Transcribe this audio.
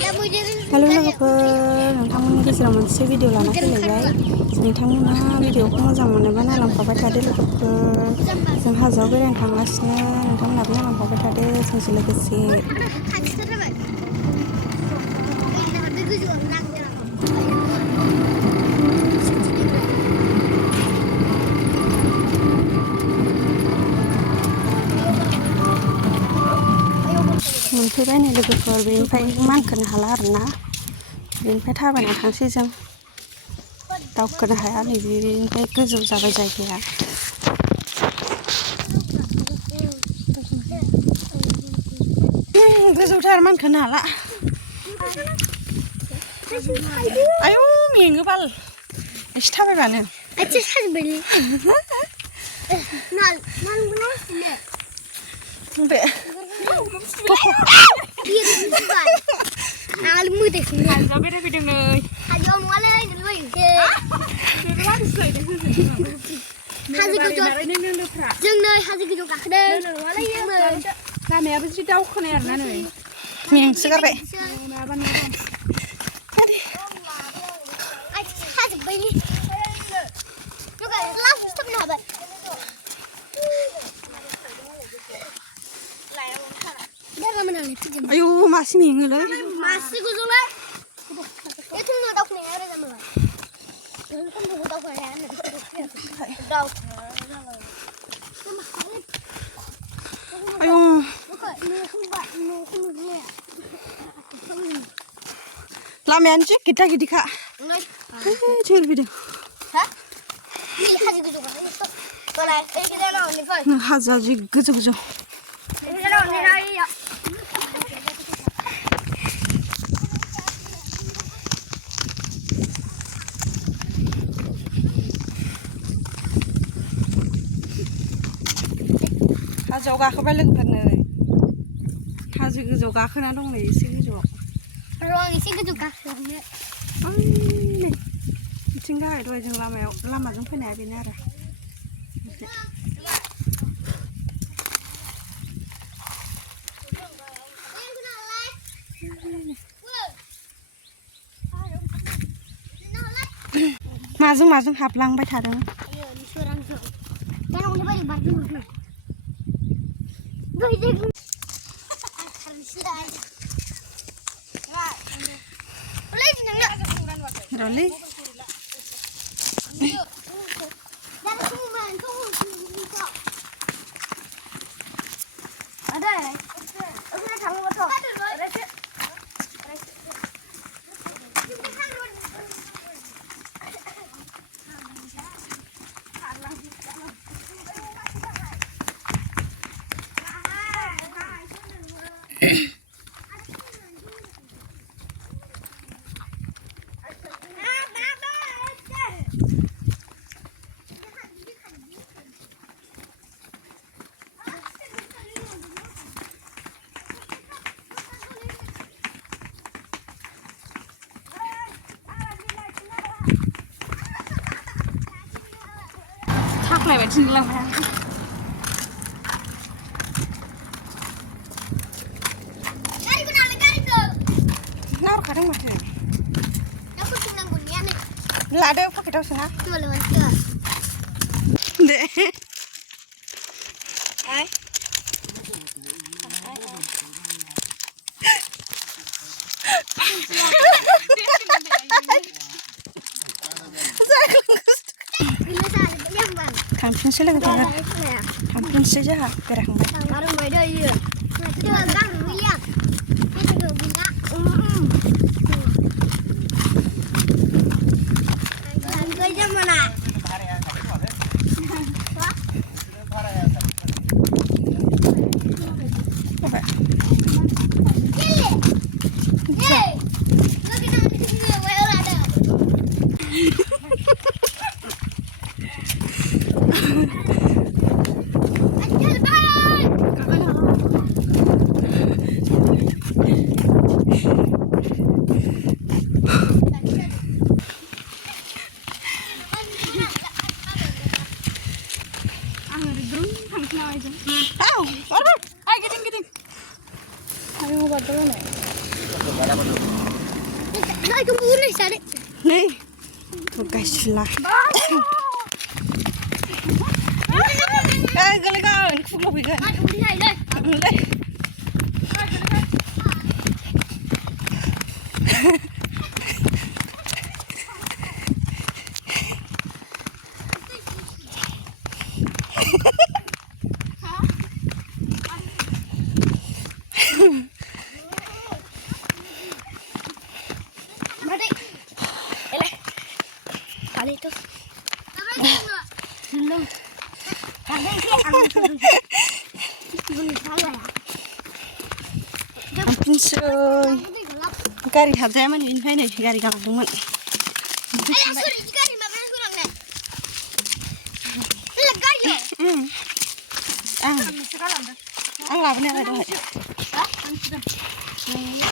Halo logoफोर नोंथांमोननि गेजेराव मोनसे भिडिअ लाना फैलायबाय नोंथांमोना भिडिअखौ मोजां मोनोबा नायलांफाबाय थादो लोगोफोर जों हाजोआव बेरायनो थांगासिनो नोंथांमोनाबो नायलांफाबाय थादो जोंजों लोगोसे मोनफैबाय नै लोगोफोर बेनिफ्राय मानखोनो हाला आरोना बेनिफ्राय थाबायना थांसै जों दावखोनो हाया नै बेनिफ्राय गोजौ जाबाय जायगाया गोजौथार मानखोनो हाला आयौ मेङो बाल एसे थाबायबानो बेरायफैदों नै हाजोआव नङालै हाजो गोजौ जों नै हाजो गोजौ गाखोदों लामायाबो जि दावखोनाय आरोना नै मेंसोगारबाय आयु मासे मेङोलै मासे गोजौलै एथुमनो दावखोनाया रोजा मोनबाय आयु लामायानो जि गिदा गिदिखा जोर फैदों हाजोआ जि गोजौ गोजौ हाजोआव गाखोबाय लोगोफोर नै हाजो गोजौआव गाखोना दं नै एसे गोजौआव आं एसे गोजौ गाखोनो बिथिं गाहाय दहाय जों लामाजों फैनाया बेनो आरो माजों माजों हाबलांबाय थादों Rolly. Lại chừng lòng hàng nào khá đông mặt này là đâu có cái đâu sao để Kampungnya lagi tuh, kampung saja gerak-gerak. Barang beda iya. Itu gang lihat. Itu juga bunga. Gajah mana? Lại không muốn này sao đấy? Này, một cái là. Cái không có bị cái. Lại đi này đây. Đây. Kali itu. Belum. Ada sih Belum saya ya. Ampun soy. Gari habis mana ini nih gari kamu teman. Ayah suruh gari mana suruh nih. Ini gari ya. Ang. Ang lah benar ada. Hah?